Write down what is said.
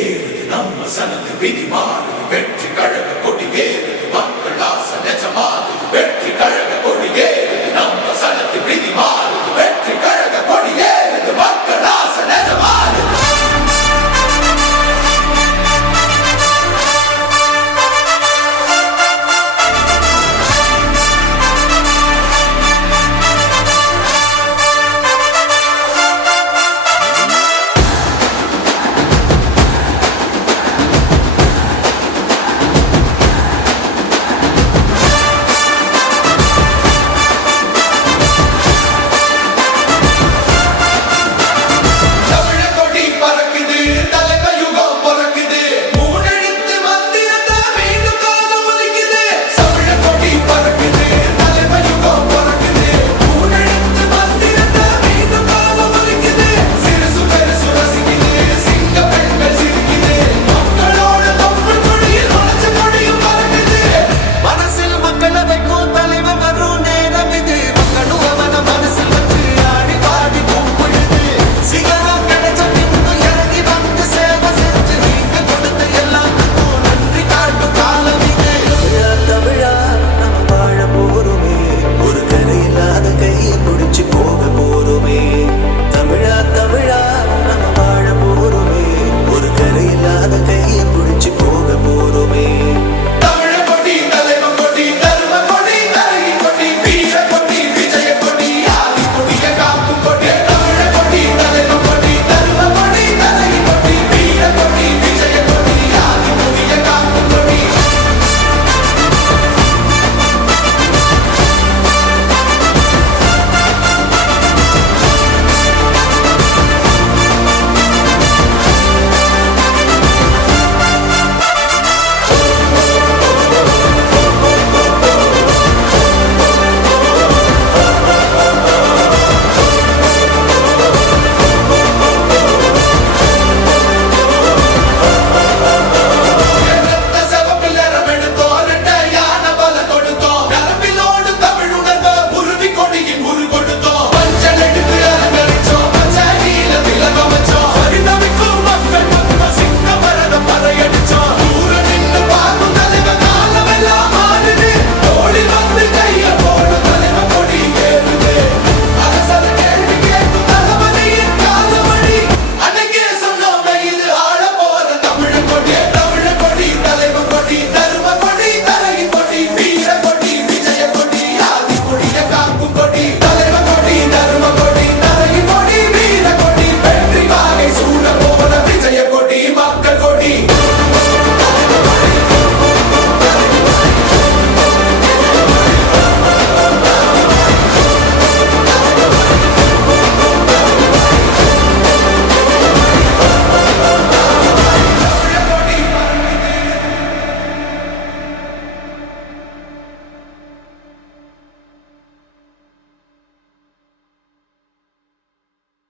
ஏறுது நம்ம சனத்து விதி மாறுது வெற்றி கழக கொடி ஏறுது